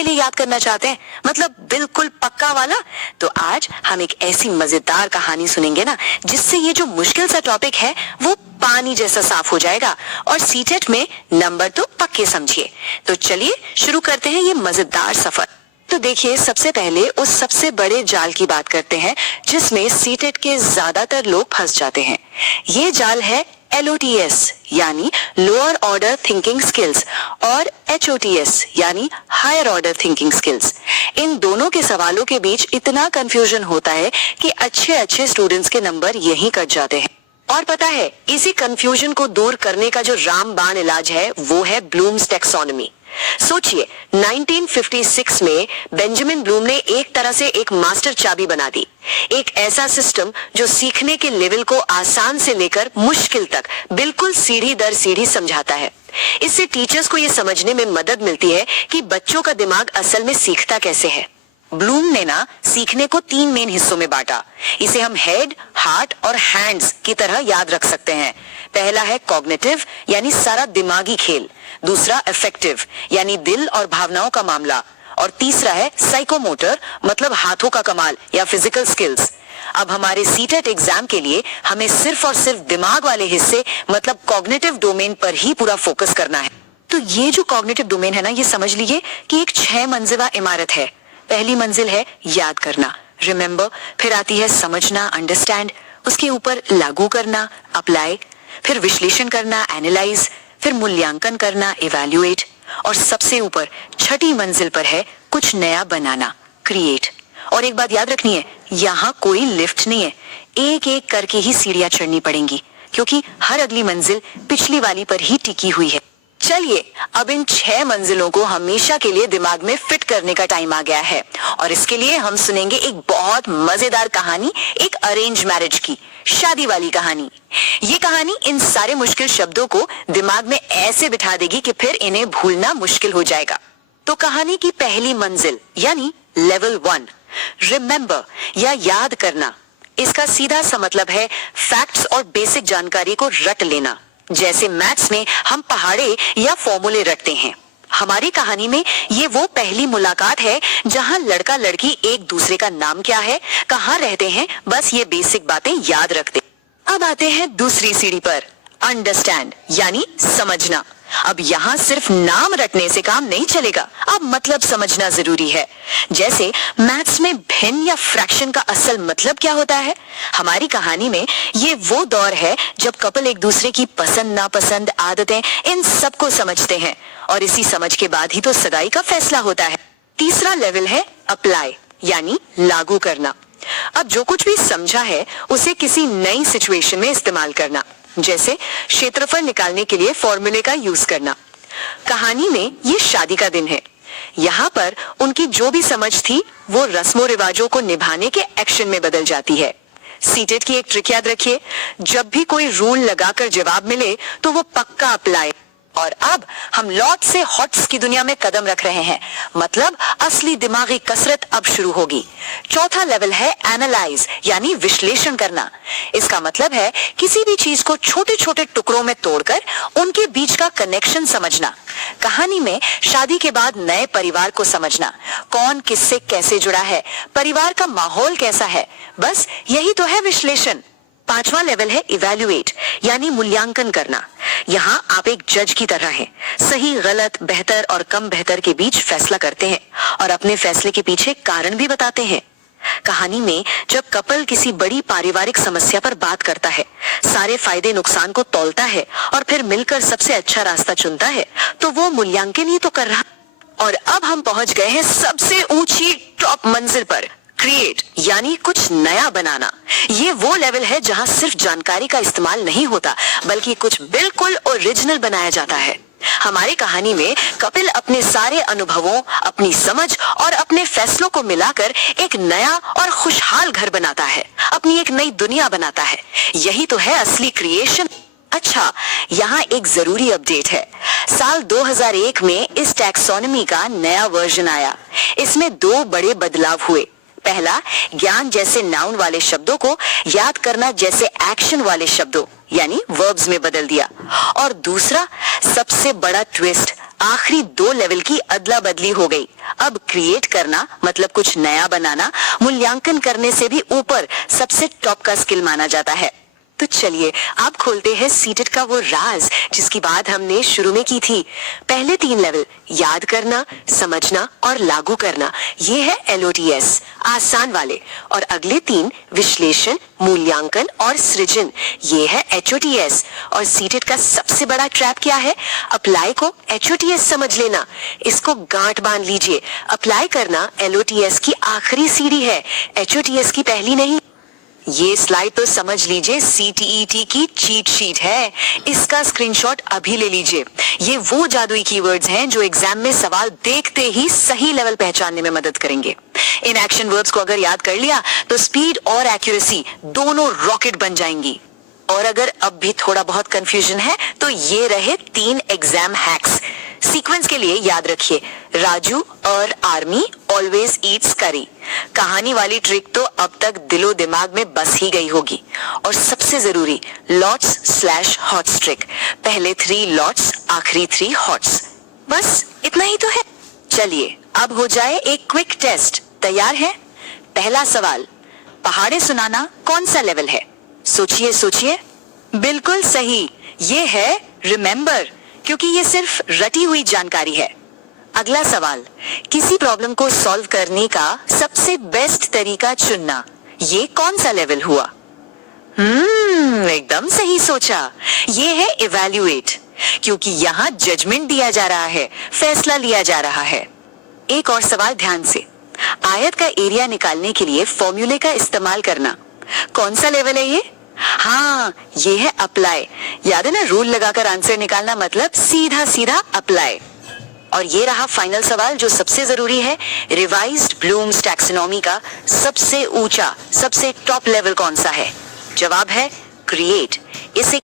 के लिए याद करना चाहते हैं, मतलब बिल्कुल पक्का वाला, तो आज हम एक ऐसी मजेदार कहानी सुनेंगे ना जिससे ये जो मुश्किल सा टॉपिक है वो पानी जैसा साफ हो जाएगा और सीटेट में नंबर तो पक्के समझिए। तो चलिए शुरू करते हैं ये मजेदार सफर। तो देखिए, सबसे पहले उस सबसे बड़े जाल की बात करते हैं जिसमें सीटेट के ज्यादातर लोग फंस जाते हैं। ये जाल है LOTS यानी लोअर ऑर्डर थिंकिंग स्किल्स और HOTS यानी हायर ऑर्डर थिंकिंग स्किल्स। इन दोनों के सवालों के बीच इतना कंफ्यूजन होता है कि अच्छे स्टूडेंट्स के नंबर यहीं कट जाते हैं। और पता है, इसी कंफ्यूजन को दूर करने का जो रामबाण इलाज है वो है ब्लूम्स टैक्सोनॉमी। सोचिए, 1956 में बेंजामिन ब्लूम ने एक तरह से एक मास्टर चाबी बना दी, एक ऐसा सिस्टम जो सीखने के लेवल को आसान से लेकर मुश्किल तक बिल्कुल सीढ़ी दर सीढ़ी समझाता है। इससे टीचर्स को ये समझने में मदद मिलती है कि बच्चों का दिमाग असल में सीखता कैसे है। ब्लूम ने ना सीखने को 3 मेन हिस्सों में बांटा। इसे हम हेड, हार्ट और हैंड्स की तरह याद रख सकते हैं। पहला है कॉग्निटिव यानी सारा दिमागी खेल, दूसरा अफेक्टिव यानी दिल और भावनाओं का मामला, और तीसरा है साइकोमोटर मतलब हाथों का कमाल या फिजिकल स्किल्स। अब हमारे सीटेट एग्जाम के लिए हमें सिर्फ और सिर्फ दिमाग वाले हिस्से मतलब कॉग्निटिव डोमेन पर ही पूरा फोकस करना है। तो ये जो कॉग्निटिव डोमेन है ना, ये समझ लीजिए कि एक 6 मंजिला इमारत है। पहली मंजिल है याद करना, रिमेम्बर, फिर आती है समझना, अंडरस्टैंड, उसके ऊपर लागू करना, अप्लाई, फिर विश्लेषण करना, एनालाइज, फिर मूल्यांकन करना, इवैल्यूएट, और सबसे ऊपर 6ठी मंजिल पर है कुछ नया बनाना, क्रिएट। और एक बात याद रखनी है, यहाँ कोई लिफ्ट नहीं है, एक एक करके ही सीढ़ियां चढ़नी पड़ेंगी क्योंकि हर अगली मंजिल पिछली वाली पर ही टिकी हुई है। चलिए, अब इन 6 मंजिलों को हमेशा के लिए दिमाग में फिट करने का टाइम आ गया है और इसके लिए हम सुनेंगे एक बहुत मजेदार कहानी, एक अरेंज मैरिज की, शादी वाली कहानी। ये कहानी इन सारे मुश्किल शब्दों को दिमाग में ऐसे बिठा देगी कि फिर इन्हें भूलना मुश्किल हो जाएगा। तो कहानी की पहली मंजिल यानी लेवल 1, रिमेम्बर या याद करना। इसका सीधा सा मतलब है फैक्ट्स और बेसिक जानकारी को रट लेना। जैसे मैथ्स में हम पहाड़े या फॉर्मूले रटते हैं, हमारी कहानी में ये वो पहली मुलाकात है जहां लड़का लड़की एक दूसरे का नाम क्या है, कहाँ रहते हैं, बस ये बेसिक बातें याद रखते। अब आते हैं दूसरी सीढ़ी पर, अंडरस्टैंड यानी समझना। अब यहाँ सिर्फ नाम रटने से काम नहीं चलेगा, अब मतलब समझना जरूरी है। जैसे मैथ्स में भिन्न या फ्रैक्शन का असल मतलब क्या होता है। हमारी कहानी में ये वो दौर है जब कपल एक दूसरे की पसंद नापसंद, आदतें, इन सबको समझते हैं और इसी समझ के बाद ही तो सगाई का फैसला होता है। तीसरा लेवल है अप्लाई यानी लागू करना। अब जो कुछ भी समझा है उसे किसी नई सिचुएशन में इस्तेमाल करना, जैसे क्षेत्रफल निकालने के लिए फॉर्मूले का यूज करना। कहानी में ये शादी का दिन है। यहाँ पर उनकी जो भी समझ थी वो रस्मों रिवाजों को निभाने के एक्शन में बदल जाती है। सीटेट की एक ट्रिक याद रखिए, जब भी कोई रूल लगाकर जवाब मिले तो वो पक्का अप्लाई। और अब हम लॉट से हॉट्स की दुनिया में कदम रख रहे हैं, मतलब असली दिमागी कसरत अब शुरू होगी। चौथा लेवल है एनालाइज यानी विश्लेषण करना। इसका मतलब है किसी भी चीज को छोटे छोटे टुकड़ों में तोड़कर उनके बीच का कनेक्शन समझना। कहानी में शादी के बाद नए परिवार को समझना, कौन किससे कैसे जुड़ा है, परिवार का माहौल कैसा है, बस यही तो है विश्लेषण। पांचवा लेवल है इवैल्यूएट यानी मूल्यांकन करना। यहाँ आप एक जज की तरह हैं, सही गलत, बेहतर और कम बेहतर के बीच फैसला करते हैं और अपने फैसले के पीछे कारण भी बताते हैं। कहानी में जब कपल किसी बड़ी पारिवारिक समस्या पर बात करता है, सारे फायदे नुकसान को तौलता है और फिर मिलकर सबसे अच्छा रास्ता चुनता है, तो वो मूल्यांकन ही तो कर रहा। और अब हम पहुंच गए हैं सबसे ऊंची टॉप मंजिल पर, क्रिएट यानी कुछ नया बनाना। ये वो लेवल है जहां सिर्फ जानकारी का इस्तेमाल नहीं होता बल्कि कुछ बिल्कुल ओरिजिनल बनाया जाता है। हमारी कहानी में कपिल अपने सारे अनुभवों, अपनी समझ और अपने फैसलों को मिलाकर एक नया और खुशहाल घर बनाता है, अपनी एक नई दुनिया बनाता है। यही तो है असली क्रिएशन। अच्छा, यहाँ एक जरूरी अपडेट है। साल 2001 में इस टैक्सोनॉमी का नया वर्जन आया। इसमें 2 बड़े बदलाव हुए। पहला, ज्ञान जैसे नाउन वाले शब्दों को याद करना जैसे एक्शन वाले शब्दों यानी वर्ब्स में बदल दिया। और दूसरा सबसे बड़ा ट्विस्ट, आखिरी 2 लेवल की अदला बदली हो गई। अब क्रिएट करना मतलब कुछ नया बनाना मूल्यांकन करने से भी ऊपर सबसे टॉप का स्किल माना जाता है। तो चलिए आप खोलते हैं सीटेट का वो राज जिसकी बात हमने शुरू में की थी। पहले 3 लेवल याद करना, समझना और लागू करना, ये है LOTS आसान वाले, और अगले 3 विश्लेषण, मूल्यांकन और सृजन, ये है HOTS। और सीटेट का सबसे बड़ा ट्रैप क्या है? अप्लाई को HOTS समझ लेना। इसको गांठ बांध लीजिए। अप्लाई करना LOTS की आखिरी सीढ़ी है, HOTS की पहली नहीं। ये स्लाइड तो समझ लीजिए CTET की चीट शीट है। इसका स्क्रीनशॉट अभी ले लीजिए। ये वो जादुई कीवर्ड्स हैं जो एग्जाम में सवाल देखते ही सही लेवल पहचानने में मदद करेंगे। इन एक्शन वर्ब्स को अगर याद कर लिया तो स्पीड और एक्यूरेसी दोनों रॉकेट बन जाएंगी। और अगर अब भी थोड़ा बहुत कंफ्यूजन है तो ये रहे 3 एग्जाम हैक्स। सीक्वेंस के लिए याद रखिए, राजू और आर्मी ऑलवेज ईट्स करी। कहानी वाली ट्रिक तो अब तक दिलो दिमाग में बस ही गई होगी। और सबसे जरूरी लॉट्स/हॉट्स ट्रिक, पहले 3 लॉट्स, आखिरी 3 हॉट्स। बस इतना ही तो है। चलिए अब हो जाए एक क्विक टेस्ट। तैयार है? पहला सवाल, पहाड़े सुनाना कौन सा लेवल है? सोचिए सोचिए। बिल्कुल सही, ये है रिमेंबर, क्योंकि ये सिर्फ रटी हुई जानकारी है। अगला सवाल, किसी प्रॉब्लम को सॉल्व करने का सबसे बेस्ट तरीका चुनना, ये कौन सा लेवल हुआ? एकदम सही सोचा, ये है इवैल्यूएट, क्योंकि यहाँ जजमेंट दिया जा रहा है, फैसला लिया जा रहा है। एक और सवाल ध्यान से, आयत का एरिया निकालने के लिए फॉर्मूले का इस्तेमाल करना, कौन सा लेवल है ये? हाँ, ये है अप्लाई। याद है ना, रूल लगाकर आंसर निकालना मतलब सीधा सीधा अप्लाई। और ये रहा फाइनल सवाल जो सबसे जरूरी है, रिवाइज्ड ब्लूम्स टैक्सोनॉमी का सबसे ऊंचा, सबसे टॉप लेवल कौन सा है? जवाब है क्रिएट। इसे